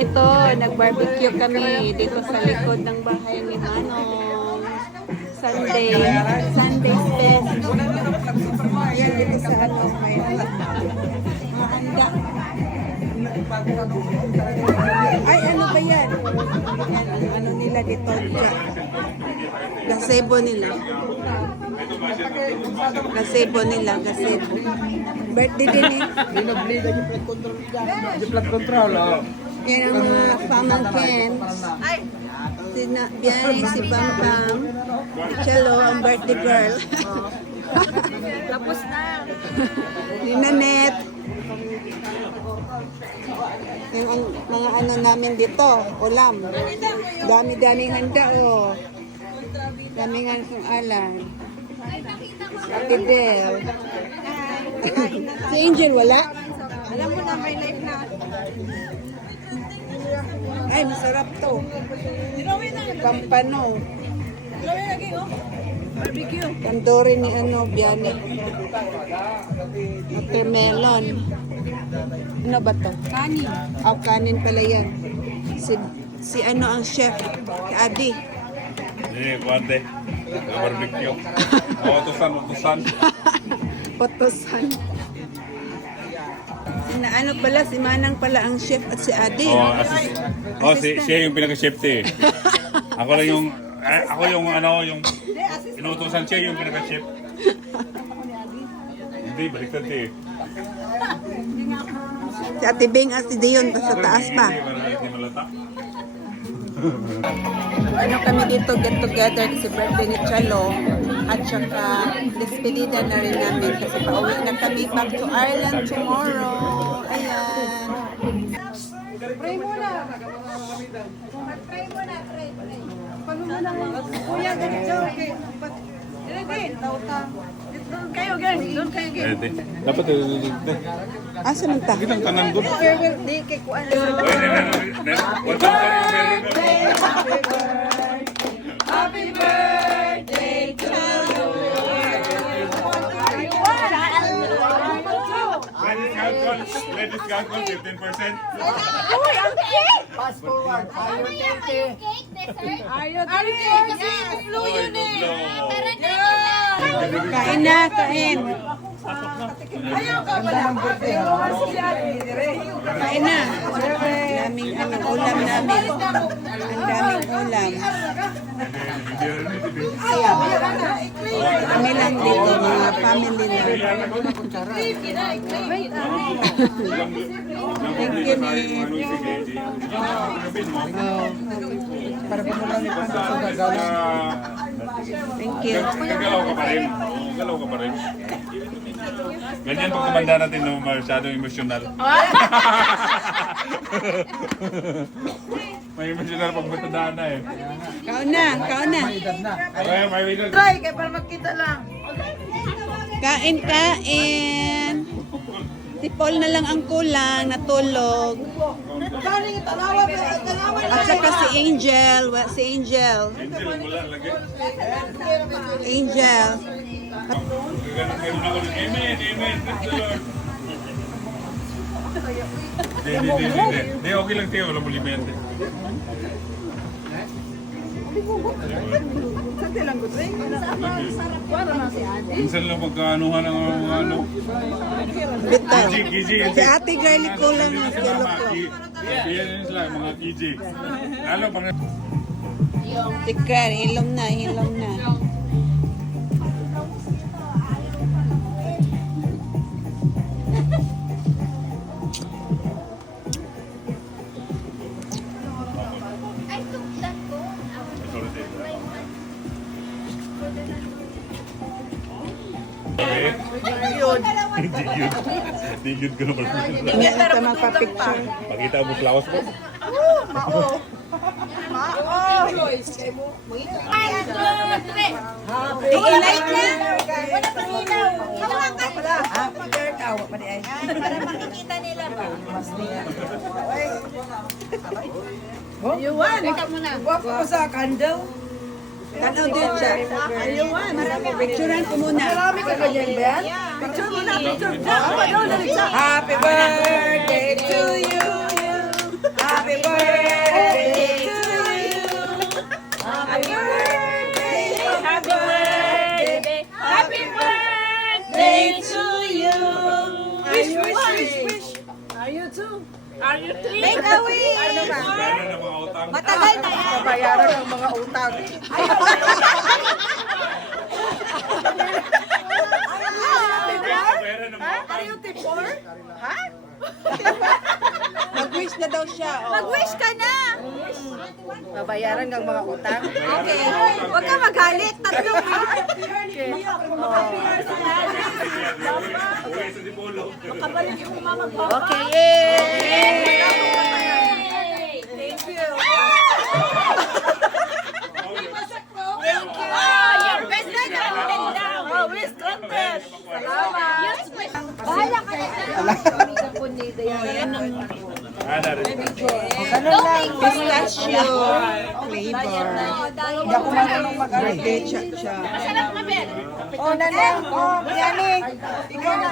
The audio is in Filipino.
Ito, nag-barbecue kami dito sa likod ng bahay ni Manong. Sunday best. Ayan, dito sa ano, may handa. Ay, ano ba yan? Ano nila dito? Gazebo nila. Gazebo nila, gazebo. Birthday din eh. Flat control, oh. Yan ang mga pamangkin. Biyari si Bam Bam. Si Chelo, ang birthday girl. Tapos na. Ni Nanette. Yung mga ano namin dito, ulam. Dami-daming handa, oh. Daming handang alam. Si Del. Si Angel, wala? Alam mo na, may life na. Ay, masarap to. Pampano. Barbecue. Tandoori ni ano, Biani. Watermelon. Ano ba to? Kanin. Oh, kanin pala yan. Si ano ang chef? Si Adi. Ini kuante. Barbecue. Utusan. Potosan. Na ano pala, si Manang pala ang chef at si Adi. Siya yung pinaka-chef eh. Ako yung inutusan siya yung pinaka-chef. Hindi, baliktad eh. Si Ate Bing at si Dion sa taas pa. Hindi malata. Ano kami dito, get together kasi birthday ni Chalo. At saka, despedida na rin namin kasi pauwi na kami back to Ireland tomorrow. Ayan. Pray muna. Pray muna, pray. Paano mo na kuya, ganito. Ilagay. Doon kayo, girl. Doon kayo, girl. Dapat Asa man ta? kitang tanan doon. Di, kay kuan. Happy birthday to you. Ladies calcul, 15%. Uy, ang cake! Fast forward. Ayaw, kasi blue yun eh. Kain na, kain. Ayaw ka pala. Kain na. Daming ano, ulam namin. Ang daming ulam. Kami lang dito, mga family lang. Thank you, Nick. Para pa mo lang ipasok sa gagawin. Thank you. Gagalaw ka pa rin. Gagalaw ka pa rin. Ganyan pag tumanda natin no, masyadong emosyonal. May emosyonal pag matandaan na eh. Kaon na, kaon na. Edad na. Kaya may winner. Try, kaya para magkita lang. Kain, kain. Si Paul na lang ang kulang, natulog. Galing talawa, talawa. At saka si Angel, si Angel. Angel, wala lagi. Angel. Ganun ako. Amen, amen. Praise the Lord. Hindi, okay lang tayo. Walang pulimete. Minsan lang magkaanuhan ang mga ano. Bitaw. Kiji. Si ate girlie kulang ng yellow ko. Sabihan nyo sila, mga kiji. Lalo pang... Tikar, hilom na, hilom na. Hindi yun ko na pala. Hindi ka magpa-picture. Pakita mo flowers ko. I-like na. Para makikita nila ba? Ayuan. Wako ko sa candle. Ano din siya? Ayuan. Picturean ko muna. Marami ka ganyan ba yan? Picture mo na, picture. Happy birthday to you. Happy birthday. Make a wish! Ano na mga utang? Matagal na yan. Bayaran ang mga utang. Pera na mga Mag-wish na daw siya. Oh. Mag-wish ka na! Babayaran ng mga utang. Okay. Huwag ka magalit. Tatlong Uwi sa Dipolo. Okay, yay! Thank you. Oh, wish contest. Bahala ka na Ana rin. Ganun lang. Pistachio Flavor. Hindi ako marunong mag-arte. Cha-cha. Masarap na, Ben. Oh, nanay. Oh, Yanik. Ikaw na.